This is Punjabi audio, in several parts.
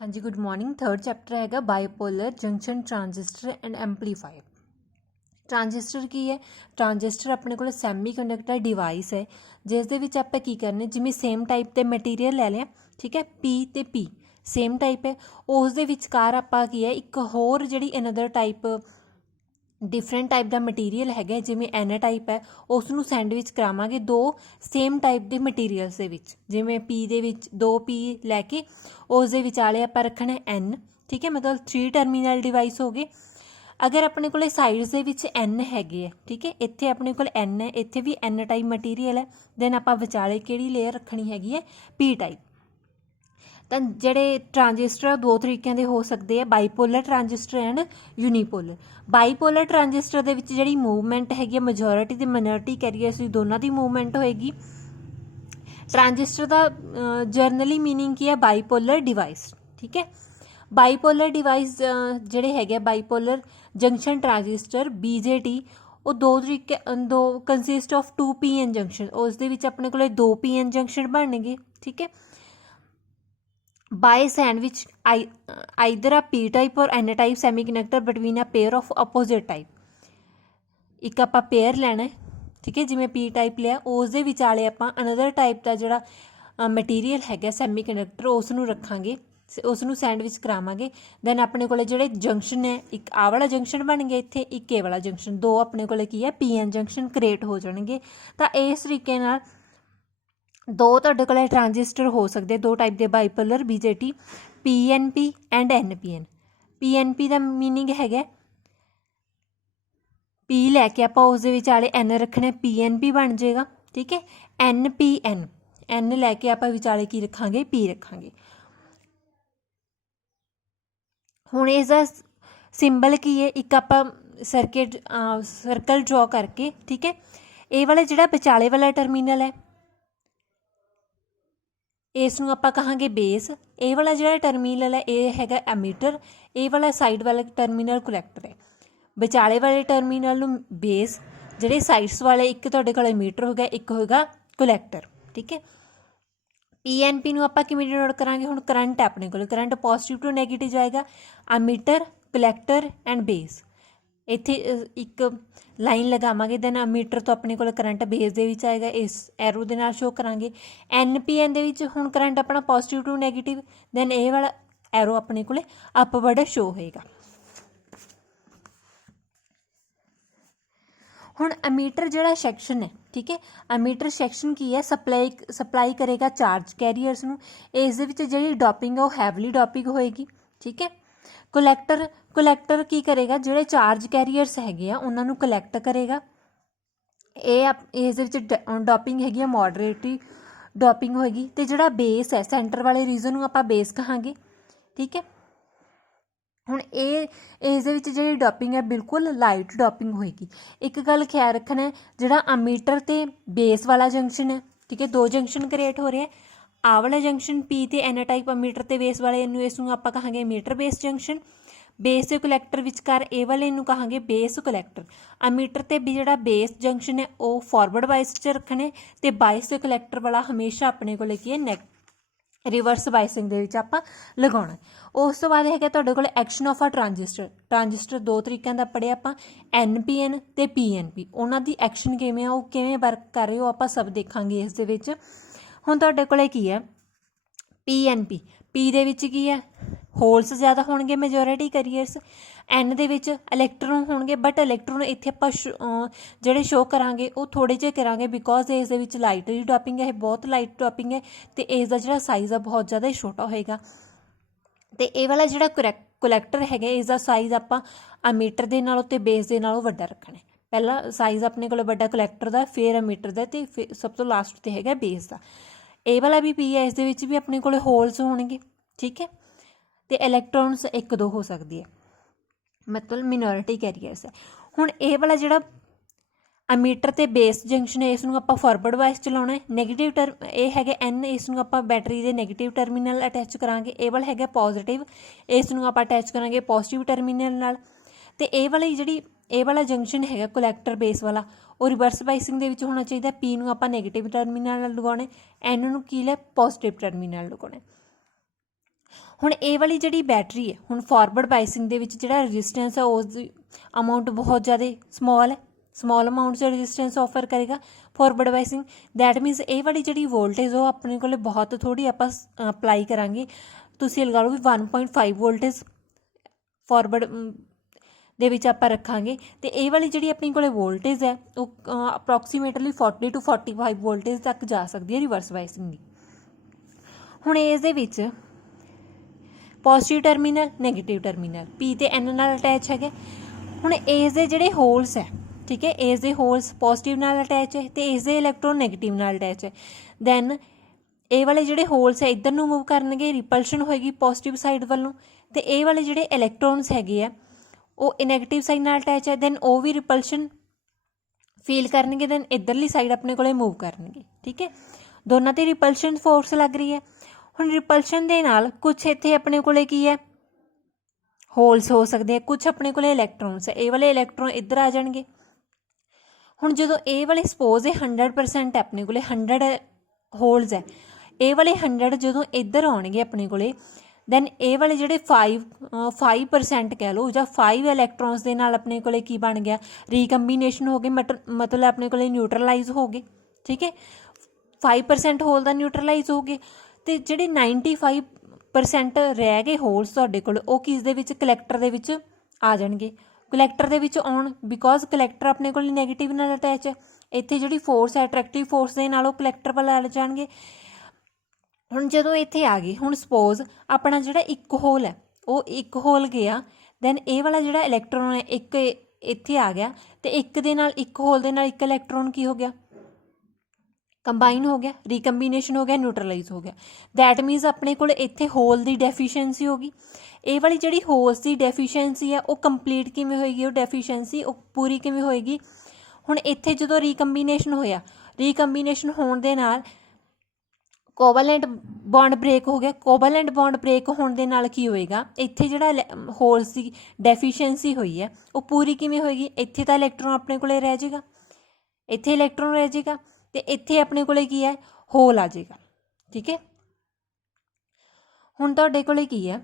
हाँ जी, गुड मॉर्निंग। थर्ड चैप्टर हैगा bipolar junction transistor and amplifier. Transistor की है? ट्रांजिस्टर अपने को सैमी कंडक्टर डिवाइस है जिस दे विच आपां की करने, जिवें सेम टाइप के मटीरियल ले लिया, ठीक है, पी ते पी सेम टाइप है, उस दे विचकार आपां की है एक होर जिहड़ी अनदर टाइप डिफरेंट टाइप का मटीरियल है जिमें एन टाइप है, उसनों सैंडविच करावांगे दो सेम टाइप के मटीरियल्स दे विच। जिमें पी दे विच दो पी लैके उस दे विचाले आपां रखना एन, ठीक है, मतलब 3 टर्मीनल डिवाइस हो गए। अगर अपने को साइड्स दे विच एन हैगे है, ठीक है, इत्थे अपने को एन है, इत्थे भी एन टाइप मटीरियल है, दैन आपां विचाले किहड़ी लेयर रखनी हैगी है, पी टाइप। तो ਜਿਹੜੇ ट्रांजिस्टर दो तरीक़े के हो सकते हैं, bipolar transistor and unipolar. Bipolar transistor ਦੇ ਵਿੱਚ ਜਿਹੜੀ मूवमेंट हैगी मेजोरिटी ਤੇ माइनॉरिटी कैरियर्स दोनों की मूवमेंट होएगी। ट्रांजिस्टर का जर्नली मीनिंग की है बाईपोलर डिवाइस, ठीक है। बाईपोलर डिवाइस ਜਿਹੜੇ ਹੈਗੇ बाईपोलर जंक्शन ट्रांजिस्टर BJT वो दो तरीके दो कंसिस्ट ऑफ 2 PN जंक्शन, उस दे विच अपने को 2 PN जंक्शन बनने, ठीक है। By sandwich either a P type और N type semiconductor between a pair of opposite type. एक आप पेयर लैना है, ठीक है, जिमें पी टाइप लिया, उस दे विचाले आप अनदर टाइप का जोड़ा मटीरियल है सैमी कनैक्टर उसनूं रखांगे, उसनूं सैंडविच करावांगे। दैन अपने को जोड़े जंक्शन है, एक आ वाला जंक्शन बन गया, इत्थे एक ए वाला जंक्शन, दो अपने को की है PN जंक्शन क्रिएट हो जाएंगे। तो इस तरीके नाल दो तुहाडे कोल ट्रांजिस्टर हो सकते, दो टाइप के bipolar BJT, PNP and NPN। PNP का मीनिंग है पी लैके आप उस विचाले एन रखना, PNP बन जाएगा, ठीक है। NPN एन लैके आप विचाले की रखांगे, P रखांगे। हुण इसका सिंबल की है, एक आप सर्किट सर्कल ड्रॉ करके, ठीक है, ये वाला जिहड़ा विचाले वाला टर्मीनल है इसनूं आपां कहांगे बेस, ये वाला जिहड़ा टर्मीनल है ये हैगा एमीटर, ये वाला साइड वाला टर्मीनल कलैक्टर है। विचाले वाले टर्मीनल नूं बेस, जिहड़े साइड्स वाले एक तुहाडे कोल एमीटर हो गया, एक होगा कलैक्टर, ठीक है। PNP नूं आपां किवें डिनोट करांगे? हुण करंट है अपने कोल, करंट पॉजिटिव टू नैगेटिव जाएगा, एमीटर कलैक्टर एंड बेस। इत्थे एक लाइन लगावांगे, दैन मीटर तो अपने को करंट बेस दे विच आएगा, इस एरो दे नाल शो करांगे। NPN दे विच हुण करंट अपना पॉजिटिव टू नैगेटिव, दैन ये वाला एरो अपने को अपवर्ड शो होएगा। हुण एमीटर जिहड़ा सैक्शन है, ठीक है, एमीटर सैक्शन की है, सप्लाई करेगा चार्ज कैरियर्स नूं। इस दे विच जिहड़ी डॉपिंग है वो हैवली डॉपिंग होएगी, ठीक है। कलैक्टर की करेगा, जिहड़े चार्ज कैरियर्स हैगे उन्हां नूं कलैक्ट करेगा। इस डॉपिंग हैगी मॉडरेटरी डॉपिंग होएगी। तो जिहड़ा बेस है सेंटर वाले रीजन नूं आपां बेस कहांगे, ठीक है। हुण इस दे विच जिहड़ी डॉपिंग है बिल्कुल लाइट डॉपिंग होएगी। एक गल ख्याल रखना है, जिहड़ा अमीटर ते बेस वाला जंक्शन है, ठीक है, दो जंक्शन क्रिएट हो रहे हैं। आ वाला जंक्शन P ते N टाइप अमीटर ते बेस वाले इसनूं आपां कहांगे मीटर बेस जंक्शन। बेस ते कलैक्टर विचकार ए वाले नूं कहांगे बेस कलैक्टर। अमीटर ते भी जिहड़ा बेस जंक्शन है वो फॉरवर्ड बाइस च रखने, ते बाइस ते कलैक्टर वाला हमेशा अपने को की है रिवर्स बाइसिंग दे विच आपां लगाउणा। उस तो बाद है तुहाडे कोल एक्शन ऑफ अ ट्रांजिस्टर दो तरीकों का पढ़िया आपां, NPN ते PNP। उन्हां दी एक्शन किवें आ, किवें वर्क कर रहे हो आपां सब देखांगे इस दे विच। हुण तुहाडे कोल की है PNP, पी दे विच की है होल्स ज़्यादा होणगे मेजोरिटी कैरियर्स, एन दे विच इलैक्ट्रॉन होणगे, बट इलैक्ट्रॉन इत्थे आपां जिहड़े शो करांगे वो थोड़े जे करांगे, बिकॉज इस दे विच लाइट दी डॉपिंग है, बहुत लाइट डॉपिंग है, तो इसका जिहड़ा साइज़ है बहुत ज़्यादा छोटा होएगा। तो ये वाला जिहड़ा कलैक्टर है इसका साइज़ आपां अमीटर दे नालों ते बेस दे नालों वड्डा रखना है। पहला साइज़ अपने कोल वड्डा कलैक्टर दा, फिर अमीटर दा, ते सब तो लास्ट ते हैगा बेस दा। ए वाला भी पी है, इस दे विच भी अपने कोल होल्स होणगे, ठीक है, तो इलैक्ट्रॉन्स एक दो हो सकती है, मतलब मिनोरिटी कैरियर्स है। हुण ये वाला जिहड़ा अमीटर ते बेस जंक्शन है इसनूं आपां फॉरवर्ड वाइस चलाउणा है। नैगेटिव टर्म ये है N, इसनूं आपां बैटरी दे नैगेटिव टर्मीनल अटैच करांगे। ये वाला है पॉजिटिव, इसनूं आपां अटैच करांगे पॉजिटिव टर्मीनल नाल। ते ये वाली जिहड़ी ये वाला जंक्शन है कलैक्टर बेस वाला वो रिवर्स बाइसिंग दे विच होना चाहिए। P नूं आपां नैगेटिव टर्मीनल नाल लगाउणा, N नूं की पॉजिटिव टर्मीनल लगाउणा। ਹੁਣ ਇਹ ਵਾਲੀ ਜਿਹੜੀ ਬੈਟਰੀ ਹੈ ਹੁਣ ਫਾਰਵਰਡ ਬਾਇਸਿੰਗ ਦੇ ਵਿੱਚ ਜਿਹੜਾ ਰੈਜ਼ਿਸਟੈਂਸ ਹੈ ਉਸ ਦੀ ਅਮਾਊਂਟ ਬਹੁਤ ਜ਼ਿਆਦਾ ਸਮੋਲ ਹੈ, ਸਮੋਲ ਅਮਾਊਂਟ 'ਚ ਰੈਜ਼ਿਸਟੈਂਸ ਆਫਰ ਕਰੇਗਾ ਫਾਰਵਰਡ ਬਾਇਸਿੰਗ। ਦੈਟ ਮੀਨਸ ਇਹ ਵਾਲੀ ਜਿਹੜੀ ਵੋਲਟੇਜ ਉਹ ਆਪਣੇ ਕੋਲ ਬਹੁਤ ਥੋੜ੍ਹੀ ਆਪਾਂ ਅਪਲਾਈ ਕਰਾਂਗੇ, ਤੁਸੀਂ ਲਗਾ ਲਓ ਵੀ 1.5 ਵੋਲਟੇਜ ਫਾਰਵਰਡ ਦੇ ਵਿੱਚ ਆਪਾਂ ਰੱਖਾਂਗੇ, ਅਤੇ ਇਹ ਵਾਲੀ ਜਿਹੜੀ ਆਪਣੀ ਕੋਲ ਵੋਲਟੇਜ ਹੈ ਉਹ ਅਪਰੋਕਸੀਮੇਟਲੀ 40 to 45 ਵੋਲਟੇਜ ਤੱਕ ਜਾ ਸਕਦੀ ਹੈ ਰਿਵਰਸ ਬਾਇਸਿੰਗ ਦੀ। ਹੁਣ ਇਸ ਦੇ ਵਿੱਚ ਪੋਜ਼ੀਟਿਵ ਟਰਮੀਨਲ, ਨੈਗੇਟਿਵ ਟਰਮੀਨਲ ਪੀ ਤੇ ਐਨ ਨਾਲ ਅਟੈਚ ਹੈਗੇ। ਹੁਣ ਇਸ ਦੇ ਜਿਹੜੇ ਹੋਲਸ ਹੈ, ਠੀਕ ਹੈ, ਇਸ ਦੇ ਹੋਲਸ ਪੋਜ਼ੀਟਿਵ ਨਾਲ ਅਟੈਚ ਹੈ ਅਤੇ ਇਸ ਦੇ ਇਲੈਕਟ੍ਰੋਨ ਨੈਗੇਟਿਵ ਨਾਲ ਅਟੈਚ ਹੈ। ਦੈਨ ਇਹ ਵਾਲੇ ਜਿਹੜੇ ਹੋਲਸ ਹੈ ਇੱਧਰ ਨੂੰ ਮੂਵ ਕਰਨਗੇ, ਰਿਪਲਸ਼ਨ ਹੋਏਗੀ ਪੋਜ਼ੀਟਿਵ ਸਾਈਡ ਵੱਲੋਂ, ਅਤੇ ਇਹ ਵਾਲੇ ਜਿਹੜੇ ਇਲੈਕਟ੍ਰੋਨਸ ਹੈਗੇ ਆ ਉਹ ਨੈਗੇਟਿਵ ਸਾਈਡ ਨਾਲ ਅਟੈਚ ਹੈ, ਦੈਨ ਉਹ ਵੀ ਰਿਪਲਸ਼ਨ ਫੀਲ ਕਰਨਗੇ, ਦੈਨ ਇੱਧਰਲੀ ਸਾਈਡ ਆਪਣੇ ਕੋਲੇ ਮੂਵ ਕਰਨਗੇ, ਠੀਕ ਹੈ। ਦੋਨਾਂ 'ਤੇ ਰਿਪਲਸ਼ਨ ਫੋਰਸ ਲੱਗ ਰਹੀ ਹੈ। ਹੁਣ ਰਿਪਲਸ਼ਨ ਦੇ ਨਾਲ ਕੁਛ ਇੱਥੇ ਆਪਣੇ ਕੋਲੇ ਕੀ ਹੈ, ਹੋਲਸ ਹੋ ਸਕਦੇ ਆ, ਕੁਛ ਆਪਣੇ ਕੋਲੇ ਇਲੈਕਟ੍ਰੋਨਸ ਹੈ, ਇਹ ਵਾਲੇ ਇਲੈਕਟ੍ਰੋਨ ਇੱਧਰ ਆ ਜਾਣਗੇ। ਹੁਣ ਜਦੋਂ ਇਹ ਵਾਲੇ ਸਪੋਜ਼ ਇਹ 100% ਹੈ ਆਪਣੇ ਕੋਲੇ 100 ਹੋਲਸ ਹੈ, ਇਹ ਵਾਲੇ 100 ਜਦੋਂ ਇੱਧਰ ਆਉਣਗੇ ਆਪਣੇ ਕੋਲੇ, ਦੈਨ ਇਹ ਵਾਲੇ ਜਿਹੜੇ 5% ਕਹਿ ਲਓ ਜਾਂ 5 ਇਲੈਕਟ੍ਰੋਨਸ ਦੇ ਨਾਲ ਆਪਣੇ ਕੋਲੇ ਕੀ ਬਣ ਗਿਆ, ਰੀਕੰਬੀਨੇਸ਼ਨ ਹੋ ਗਏ, ਮਤਲਬ ਆਪਣੇ ਕੋਲੇ ਨਿਊਟਰਲਾਈਜ਼ ਹੋ ਗਏ, ਠੀਕ ਹੈ। 5% ਹੋਲ ਦਾ ਨਿਊਟਰਲਾਈਜ਼ ਹੋ ਗਏ, ਅਤੇ ਜਿਹੜੇ 95% ਰਹਿ ਗਏ ਹੋਲਸ ਤੁਹਾਡੇ ਕੋਲ ਉਹ ਕਿਸ ਦੇ ਵਿੱਚ, ਕਲੈਕਟਰ ਦੇ ਵਿੱਚ ਆ ਜਾਣਗੇ। ਕਲੈਕਟਰ ਦੇ ਵਿੱਚ ਆਉਣ ਬਿਕੋਜ਼ ਕਲੈਕਟਰ ਆਪਣੇ ਕੋਲ ਨੈਗੇਟਿਵ ਨਾਲ ਅਟੈਚ ਹੈ, ਇੱਥੇ ਜਿਹੜੀ ਫੋਰਸ ਹੈ ਅਟਰੈਕਟਿਵ ਫੋਰਸ ਦੇ ਨਾਲ ਉਹ ਕਲੈਕਟਰ ਵੱਲ ਆ ਜਾਣਗੇ। ਹੁਣ ਜਦੋਂ ਇੱਥੇ ਆ ਗਏ, ਹੁਣ ਸਪੋਜ਼ ਆਪਣਾ ਜਿਹੜਾ ਇੱਕ ਹੋਲ ਹੈ ਉਹ ਇੱਕ ਹੋਲ ਗਿਆ, ਦੈਨ ਇਹ ਵਾਲਾ ਜਿਹੜਾ ਇਲੈਕਟ੍ਰੋਨ ਹੈ ਇੱਕ ਇੱਥੇ ਆ ਗਿਆ, ਅਤੇ ਇੱਕ ਦੇ ਨਾਲ ਇੱਕ ਹੋਲ ਦੇ ਨਾਲ ਇੱਕ ਇਲੈਕਟ੍ਰੋਨ ਕੀ ਹੋ ਗਿਆ, ਕੰਬਾਈਨ ਹੋ ਗਿਆ, ਰੀਕੰਬੀਨੇਸ਼ਨ ਹੋ ਗਿਆ, ਨਿਊਟਰਲਾਈਜ਼ ਹੋ ਗਿਆ। ਦੈਟ ਮੀਨਸ ਆਪਣੇ ਕੋਲ ਇੱਥੇ ਹੋਲ ਦੀ ਡੈਫੀਸ਼ੀਐਂਸੀ ਹੋ ਗਈ। ਇਹ ਵਾਲੀ ਜਿਹੜੀ ਹੋਲਸ ਦੀ ਡੈਫੀਸ਼ੀਐਂਸੀ ਹੈ ਉਹ ਕੰਪਲੀਟ ਕਿਵੇਂ ਹੋਏਗੀ, ਉਹ ਡੈਫੀਸ਼ੀਐਂਸੀ ਉਹ ਪੂਰੀ ਕਿਵੇਂ ਹੋਏਗੀ। ਹੁਣ ਇੱਥੇ ਜਦੋਂ ਰੀਕੰਬੀਨੇਸ਼ਨ ਹੋਇਆ, ਰੀਕੰਬੀਨੇਸ਼ਨ ਹੋਣ ਦੇ ਨਾਲ ਕੋਵੈਲੈਂਟ ਬੌਂਡ ਬ੍ਰੇਕ ਹੋ ਗਿਆ, ਕੋਵੈਲੈਂਟ ਬੌਂਡ ਬ੍ਰੇਕ ਹੋਣ ਦੇ ਨਾਲ ਕੀ ਹੋਏਗਾ, ਇੱਥੇ ਜਿਹੜਾ ਹੋਲਸ ਦੀ ਡੈਫੀਸ਼ੀਐਂਸੀ ਹੋਈ ਹੈ ਉਹ ਪੂਰੀ ਕਿਵੇਂ ਹੋਏਗੀ, ਇੱਥੇ ਤਾਂ ਇਲੈਕਟ੍ਰੋਨ ਆਪਣੇ ਕੋਲੇ ਰਹਿ ਜਾਏਗਾ, ਇੱਥੇ ਇਲੈਕਟ੍ਰੋਨ ਰਹਿ ਜਾਏਗਾ, ਅਤੇ ਇੱਥੇ ਆਪਣੇ ਕੋਲੇ ਕੀ ਹੈ, ਹੋਲ ਆ ਜਾਏਗਾ, ਠੀਕ ਹੈ। ਹੁਣ ਤੁਹਾਡੇ ਕੋਲੇ ਕੀ ਹੈ,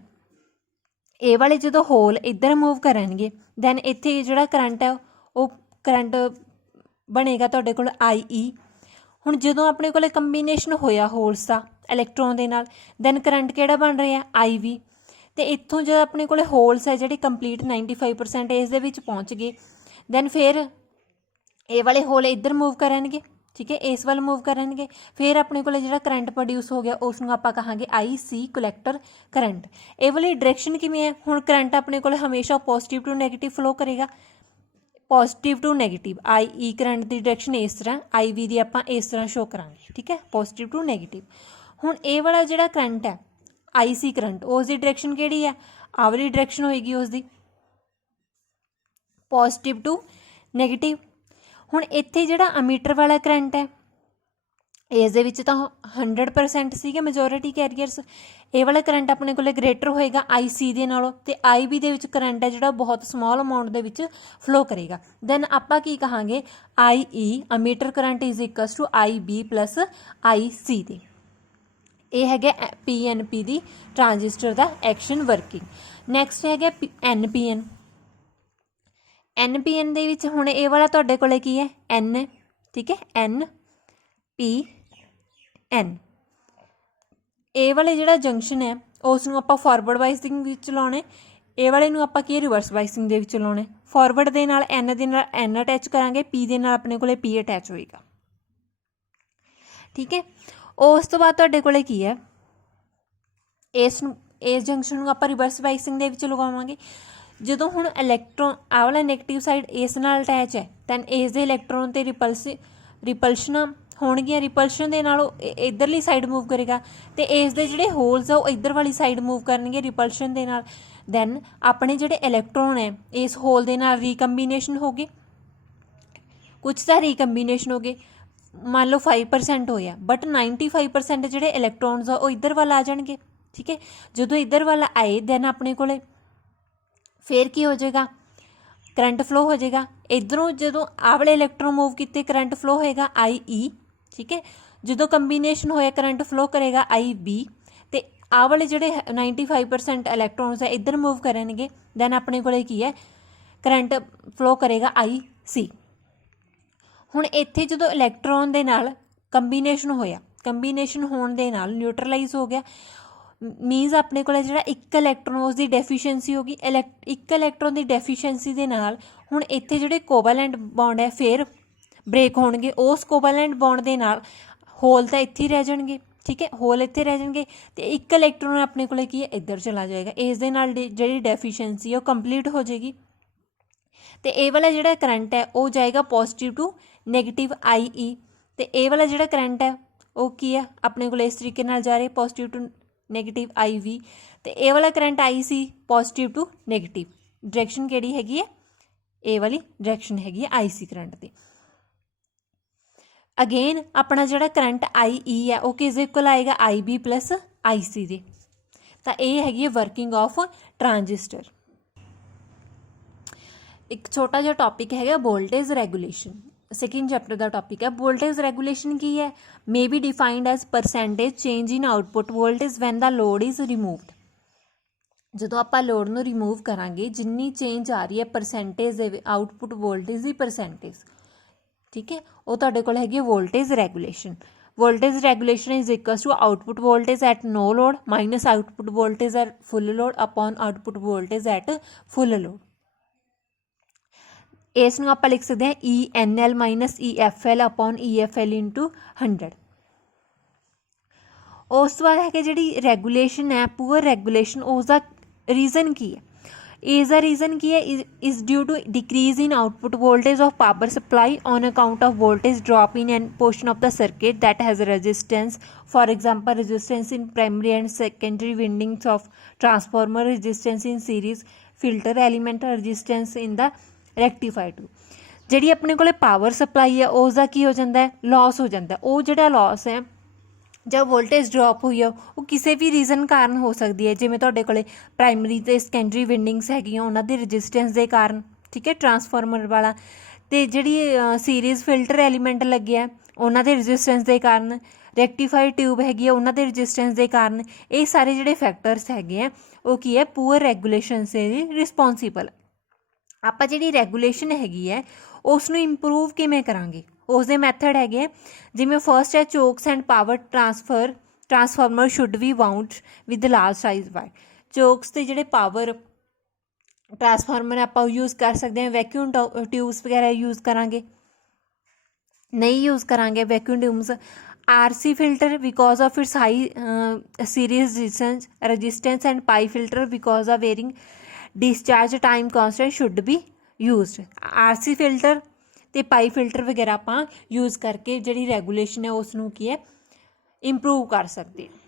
ਇਹ ਵਾਲੇ ਜਦੋਂ ਹੋਲ ਇੱਧਰ ਮੂਵ ਕਰਨਗੇ, ਦੈਨ ਇੱਥੇ ਜਿਹੜਾ ਕਰੰਟ ਹੈ ਉਹ ਕਰੰਟ ਬਣੇਗਾ ਤੁਹਾਡੇ ਕੋਲ IE। ਹੁਣ ਜਦੋਂ ਆਪਣੇ ਕੋਲੇ ਕੰਬੀਨੇਸ਼ਨ ਹੋਇਆ ਹੋਲਸ ਦਾ ਇਲੈਕਟ੍ਰੋਨ ਦੇ ਨਾਲ, ਦੈਨ ਕਰੰਟ ਕਿਹੜਾ ਬਣ ਰਿਹਾ, IV। ਅਤੇ ਇੱਥੋਂ ਜਦੋਂ ਆਪਣੇ ਕੋਲੇ ਹੋਲਸ ਹੈ ਜਿਹੜੇ ਕੰਪਲੀਟ 95% ਇਸ ਦੇ ਵਿੱਚ ਪਹੁੰਚ ਗਏ, ਦੈਨ ਫਿਰ ਇਹ ਵਾਲੇ ਹੋਲ ਇੱਧਰ ਮੂਵ ਕਰਨਗੇ, ਠੀਕ ਹੈ, ਇਸ ਵੱਲ ਮੂਵ ਕਰਨਗੇ, ਫਿਰ ਆਪਣੇ ਕੋਲ ਜਿਹੜਾ ਕਰੰਟ ਪ੍ਰੋਡਿਊਸ ਹੋ ਗਿਆ ਉਸ ਨੂੰ ਆਪਾਂ ਕਹਾਂਗੇ IC ਕਲੈਕਟਰ ਕਰੰਟ। ਇਹ ਵਾਲੀ ਡਾਇਰੈਕਸ਼ਨ ਕਿਵੇਂ ਹੈ, ਹੁਣ ਕਰੰਟ ਆਪਣੇ ਕੋਲ ਹਮੇਸ਼ਾ ਪੋਜ਼ਿਟਿਵ ਟੂ ਨੈਗੇਟਿਵ ਫਲੋ ਕਰੇਗਾ, positive to negative. IE current ਦੀ ਡਾਇਰੈਕਸ਼ਨ ਇਸ ਤਰ੍ਹਾਂ, IV ਦੀ ਆਪਾਂ ਇਸ ਤਰ੍ਹਾਂ ਸ਼ੋ ਕਰਾਂਗੇ, ਠੀਕ ਹੈ, ਪੋਜ਼ਿਟਿਵ ਟੂ ਨੈਗੇਟਿਵ। ਹੁਣ ਇਹ ਵਾਲਾ ਜਿਹੜਾ ਕਰੰਟ ਹੈ IC ਕਰੰਟ, ਉਸ ਦੀ ਡਾਇਰੈਕਸ਼ਨ ਕਿਹੜੀ ਹੈ, ਆਹ ਵਾਲੀ ਡਾਇਰੈਕਸ਼ਨ ਹੋਏਗੀ ਉਸਦੀ, ਪੋਜ਼ਿਟਿਵ ਟੂ ਨੈਗੇਟਿਵ। ਹੁਣ ਇੱਥੇ ਜਿਹੜਾ ਅਮੀਟਰ ਵਾਲਾ ਕਰੰਟ ਹੈ ਇਸ ਦੇ ਵਿੱਚ ਤਾਂ 100% ਸੀਗੇ ਮੈਜੋਰਿਟੀ ਕੈਰੀਅਰਸ, ਇਹ ਵਾਲਾ ਕਰੰਟ ਆਪਣੇ ਕੋਲ ਗ੍ਰੇਟਰ ਹੋਏਗਾ IC ਦੇ ਨਾਲੋਂ, ਅਤੇ IB ਦੇ ਵਿੱਚ ਕਰੰਟ ਹੈ ਜਿਹੜਾ ਬਹੁਤ ਸਮਾਲ ਅਮਾਊਂਟ ਦੇ ਵਿੱਚ ਫਲੋ ਕਰੇਗਾ। ਦੈਨ ਆਪਾਂ ਕੀ ਕਹਾਂਗੇ, IE emitter current is equals to IB plus IC ਦੇ। ਇਹ ਹੈਗਾ PNP ਦੀ ਟਰਾਂਜਿਸਟਰ ਦਾ ਐਕਸ਼ਨ ਵਰਕਿੰਗ। ਨੈਕਸਟ ਹੈਗਾ NPN। NPN ਦੇ ਵਿੱਚ ਹੁਣ ਇਹ ਵਾਲਾ ਤੁਹਾਡੇ ਕੋਲੇ ਕੀ ਹੈ, N, ਠੀਕ ਹੈ, NPN। ਇਹ ਵਾਲੇ ਜਿਹੜਾ ਜੰਕਸ਼ਨ ਹੈ ਉਸ ਨੂੰ ਆਪਾਂ ਫਾਰਵਰਡ ਬਾਇਸਿੰਗ ਵਿੱਚ ਲਾਉਣਾ, ਇਹ ਵਾਲੇ ਨੂੰ ਆਪਾਂ ਕੀ ਰਿਵਰਸ ਬਾਇਸਿੰਗ ਦੇ ਵਿੱਚ ਲਾਉਣਾ। ਫਾਰਵਰਡ ਦੇ ਨਾਲ N ਦੇ ਨਾਲ N ਅਟੈਚ ਕਰਾਂਗੇ, P ਦੇ ਨਾਲ ਆਪਣੇ ਕੋਲੇ P ਅਟੈਚ ਹੋਏਗਾ, ਠੀਕ ਹੈ। ਉਸ ਤੋਂ ਬਾਅਦ ਤੁਹਾਡੇ ਕੋਲੇ ਕੀ ਹੈ, ਇਸ ਜੰਕਸ਼ਨ ਨੂੰ ਆਪਾਂ ਰਿਵਰਸ ਬਾਇਸਿੰਗ ਦੇ ਵਿੱਚ ਲਗਾਵਾਂਗੇ। ਜਦੋਂ ਹੁਣ ਇਲੈਕਟ੍ਰੋਨ ਆਹ ਵਾਲਾ ਨੈਗੇਟਿਵ ਸਾਈਡ ਇਸ ਨਾਲ ਅਟੈਚ ਹੈ, ਦੈਨ ਇਸ ਦੇ ਇਲੈਕਟ੍ਰੋਨ 'ਤੇ ਰਿਪਲਸ਼ਨਾਂ ਹੋਣਗੀਆਂ, ਰਿਪਲਸ਼ਨ ਦੇ ਨਾਲ ਉਹ ਇੱਧਰਲੀ ਸਾਈਡ ਮੂਵ ਕਰੇਗਾ, ਅਤੇ ਇਸ ਦੇ ਜਿਹੜੇ ਹੋਲਸ ਆ ਉਹ ਇੱਧਰ ਵਾਲੀ ਸਾਈਡ ਮੂਵ ਕਰਨਗੇ ਰਿਪਲਸ਼ਨ ਦੇ ਨਾਲ। ਦੈਨ ਆਪਣੇ ਜਿਹੜੇ ਇਲੈਕਟ੍ਰੋਨ ਹੈ ਇਸ ਹੋਲ ਦੇ ਨਾਲ ਰੀਕੰਬੀਨੇਸ਼ਨ ਹੋ ਗਏ, ਕੁਛ ਤਾਂ ਰੀਕੰਬੀਨੇਸ਼ਨ ਹੋ ਗਏ, ਮੰਨ ਲਓ 5% ਹੋਇਆ, ਬਟ 95% ਜਿਹੜੇ ਇਲੈਕਟ੍ਰੋਨਸ ਆ ਉਹ ਇੱਧਰ ਵੱਲ ਆ ਜਾਣਗੇ, ਠੀਕ ਹੈ। ਜਦੋਂ ਇੱਧਰ ਵੱਲ ਆਏ ਦੈਨ ਆਪਣੇ ਕੋਲੇ ਫਿਰ ਕੀ ਹੋ ਜਾਏਗਾ, ਕਰੰਟ ਫਲੋ ਹੋ ਜਾਏਗਾ। ਇੱਧਰੋਂ ਜਦੋਂ ਆਹ ਵਾਲੇ ਇਲੈਕਟ੍ਰੋਨ ਮੂਵ ਕੀਤੇ ਕਰੰਟ ਫਲੋ ਹੋਏਗਾ IE, ਠੀਕ ਹੈ। ਜਦੋਂ ਕੰਬੀਨੇਸ਼ਨ ਹੋਇਆ ਕਰੰਟ ਫਲੋ ਕਰੇਗਾ IB, ਅਤੇ ਆਹ ਵਾਲੇ ਜਿਹੜੇ 95% ਇਲੈਕਟ੍ਰੋਨਸ ਹੈ ਇੱਧਰ ਮੂਵ ਕਰਨਗੇ, ਦੈਨ ਆਪਣੇ ਕੋਲੇ ਕੀ ਹੈ ਕਰੰਟ ਫਲੋ ਕਰੇਗਾ IC। ਹੁਣ ਇੱਥੇ ਜਦੋਂ ਇਲੈਕਟ੍ਰੋਨ ਦੇ ਨਾਲ ਕੰਬੀਨੇਸ਼ਨ ਹੋਇਆ, ਕੰਬੀਨੇਸ਼ਨ ਹੋਣ ਦੇ ਨਾਲ ਨਿਊਟਰਲਾਈਜ਼ ਹੋ ਗਿਆ, ਮੀਨਸ ਆਪਣੇ ਕੋਲ ਜਿਹੜਾ ਇੱਕ ਇਲੈਕਟ੍ਰੋਨ ਉਸਦੀ ਡੈਫੀਸ਼ੀਐਂਸੀ ਹੋ ਗਈ। ਇੱਕ ਇਲੈਕਟ੍ਰੋਨ ਦੀ ਡੈਫੀਸ਼ੀਐਂਸੀ ਦੇ ਨਾਲ ਹੁਣ ਇੱਥੇ ਜਿਹੜੇ ਕੋਵੈਲੈਂਟ ਬੌਂਡ ਹੈ ਫਿਰ ਬ੍ਰੇਕ ਹੋਣਗੇ। ਉਸ ਕੋਵੈਲੈਂਟ ਬੌਂਡ ਦੇ ਨਾਲ ਹੋਲ ਤਾਂ ਇੱਥੇ ਹੀ ਰਹਿ ਜਾਣਗੇ, ਠੀਕ ਹੈ, ਹੋਲ ਇੱਥੇ ਰਹਿ ਜਾਣਗੇ ਅਤੇ ਇੱਕ ਇਲੈਕਟ੍ਰੋਨ ਆਪਣੇ ਕੋਲ ਕੀ ਹੈ ਇੱਧਰ ਚਲਾ ਜਾਏਗਾ। ਇਸ ਦੇ ਨਾਲ ਜਿਹੜੀ ਡੈਫੀਸ਼ੀਐਂਸੀ ਹੈ ਉਹ ਕੰਪਲੀਟ ਹੋ ਜਾਏਗੀ ਅਤੇ ਇਹ ਵਾਲਾ ਜਿਹੜਾ ਕਰੰਟ ਹੈ ਉਹ ਜਾਏਗਾ ਪੋਜ਼ੀਟਿਵ ਟੂ ਨੈਗੇਟਿਵ IE। ਅਤੇ ਇਹ ਵਾਲਾ ਜਿਹੜਾ ਕਰੰਟ ਹੈ ਉਹ ਕੀ ਹੈ ਆਪਣੇ ਕੋਲ ਇਸ ਤਰੀਕੇ ਨਾਲ ਜਾ ਰਿਹਾ ਪੋਜ਼ੀਟਿਵ ਟੂ ਨੈਗੇਟਿਵ IV। ਅਤੇ ਇਹ ਵਾਲਾ current IC positive to negative. Direction ਕਿਹੜੀ ਹੈਗੀ ਹੈ, ਇਹ ਵਾਲੀ ਡਾਇਰੈਕਸ਼ਨ ਹੈਗੀ ਹੈ IC ਕਰੰਟ ਦੀ। ਅਗੇਨ ਆਪਣਾ ਜਿਹੜਾ ਕਰੰਟ IE ਹੈ ਉਹ ਕਿਸ ਦੇ ਇਕੁਅਲ ਆਏਗਾ IB ਪਲੱਸ IC ਦੇ। ਤਾਂ ਇਹ ਹੈਗੀ ਹੈ ਵਰਕਿੰਗ ਆਫ ਟਰਾਂਜਿਸਟਰ। ਇੱਕ ਛੋਟਾ ਜਿਹਾ ਟੌਪਿਕ ਹੈਗਾ ਵੋਲਟੇਜ ਰੈਗੂਲੇਸ਼ਨ, ਸੈਕਿੰਡ ਚੈਪਟਰ ਦਾ ਟੌਪਿਕ ਹੈ। ਵੋਲਟੇਜ ਰੈਗੂਲੇਸ਼ਨ ਕੀ ਹੈ, may be defined as percentage change in output voltage when the load is removed. ਜਦੋਂ ਆਪਾਂ ਲੋਡ ਨੂੰ ਰਿਮੂਵ ਕਰਾਂਗੇ ਜਿੰਨੀ ਚੇਂਜ ਆ ਰਹੀ ਹੈ ਪਰਸੈਂਟੇਜ ਦੇ ਆਊਟਪੁੱਟ ਵੋਲਟੇਜ ਦੀ ਪਰਸੈਂਟੇਜ, ਠੀਕ ਹੈ, ਉਹ ਤੁਹਾਡੇ ਕੋਲ ਹੈਗੀ voltage regulation. Voltage regulation is equals to output voltage at no load minus output voltage at full load upon output voltage at full load. ਇਸ ਨੂੰ ਆਪਾਂ ਲਿਖ ਸਕਦੇ ਹਾਂ ENL minus EFL upon EFL into 100। ਉਸ ਤੋਂ ਬਾਅਦ ਹੈਗਾ ਜਿਹੜੀ ਰੈਗੂਲੇਸ਼ਨ ਹੈ ਪੂਅਰ ਰੈਗੂਲੇਸ਼ਨ, ਉਸ ਦਾ ਰੀਜ਼ਨ ਕੀ ਹੈ, ਇਸ ਦਾ ਰੀਜ਼ਨ ਕੀ ਹੈ is due to decrease in output voltage of power supply on account of voltage drop in an portion of the circuit that has resistance, for example resistance in primary and secondary windings of transformer, resistance in series filter element, resistance in the rectifier tube। ਜਿਹੜੀ ਆਪਣੇ ਕੋਲੇ ਪਾਵਰ ਸਪਲਾਈ ਹੈ ਉਸ ਦਾ ਕੀ ਹੋ ਜਾਂਦਾ ਹੈ ਲਾਸ ਹੋ ਜਾਂਦਾ। ਉਹ ਜਿਹੜਾ ਲਾਸ ਹੈ ਜਦ ਵੋਲਟੇਜ ਡ੍ਰੌਪ ਹੋਈ ਆ ਉਹ ਕਿਸੇ ਵੀ ਰੀਜ਼ਨ ਕਾਰਨ ਹੋ ਸਕਦੀ ਹੈ, ਜਿਵੇਂ ਤੁਹਾਡੇ ਕੋਲੇ ਪ੍ਰਾਇਮਰੀ ਅਤੇ ਸੈਕੰਡਰੀ ਵਿੰਡਿੰਗਸ ਹੈਗੀਆਂ ਉਹਨਾਂ ਦੇ ਰਜਿਸਟੈਂਸ ਦੇ ਕਾਰਨ, ਠੀਕ ਹੈ, ਟਰਾਂਸਫਾਰਮਰ ਵਾਲਾ, ਅਤੇ ਜਿਹੜੀ ਸੀਰੀਜ਼ ਫਿਲਟਰ ਐਲੀਮੈਂਟ ਲੱਗਿਆ ਉਹਨਾਂ ਦੇ ਰਜਿਸਟੈਂਸ ਦੇ ਕਾਰਨ, ਰੈਕਟੀਫਾਈ ਟਿਊਬ ਹੈਗੀ ਆ ਉਹਨਾਂ ਦੇ ਰਜਿਸਟੈਂਸ ਦੇ ਕਾਰਨ। ਇਹ ਸਾਰੇ ਜਿਹੜੇ ਫੈਕਟਰਸ ਹੈਗੇ ਆ ਉਹ ਕੀ ਹੈ ਪੂਅਰ ਰੈਗੂਲੇਸ਼ਨ ਸੇ ਰਿਸਪੋਂਸੀਬਲ। ਆਪਾਂ ਜਿਹੜੀ ਰੈਗੂਲੇਸ਼ਨ ਹੈਗੀ ਹੈ ਉਸ ਨੂੰ ਇੰਪਰੂਵ ਕਿਵੇਂ ਕਰਾਂਗੇ, ਉਸ ਦੇ ਮੈਥਡ ਹੈਗੇ ਆ, ਜਿਵੇਂ ਫਸਟ ਹੈ chokes and power transformer should be wound with large size wire. Chokes ਅਤੇ ਜਿਹੜੇ ਪਾਵਰ ਟਰਾਂਸਫਾਰਮਰ ਆਪਾਂ ਯੂਜ਼ ਕਰ ਸਕਦੇ ਹਾਂ, ਵੈਕਿਊਮ ਟਿਊਬਸ ਵਗੈਰਾ ਯੂਜ਼ ਕਰਾਂਗੇ, ਨਹੀਂ ਯੂਜ਼ ਕਰਾਂਗੇ vacuum tubes. RC filter because of its high series resistance and pi filter because of varying discharge time constant should be used. RC filter ਅਤੇ ਪਾਈ ਫਿਲਟਰ ਵਗੈਰਾ ਆਪਾਂ ਯੂਜ਼ ਕਰਕੇ ਜਿਹੜੀ ਰੈਗੂਲੇਸ਼ਨ ਹੈ ਉਸ ਨੂੰ ਕੀ ਹੈ ਇੰਪਰੂਵ ਕਰ ਸਕਦੇ ਹਾਂ।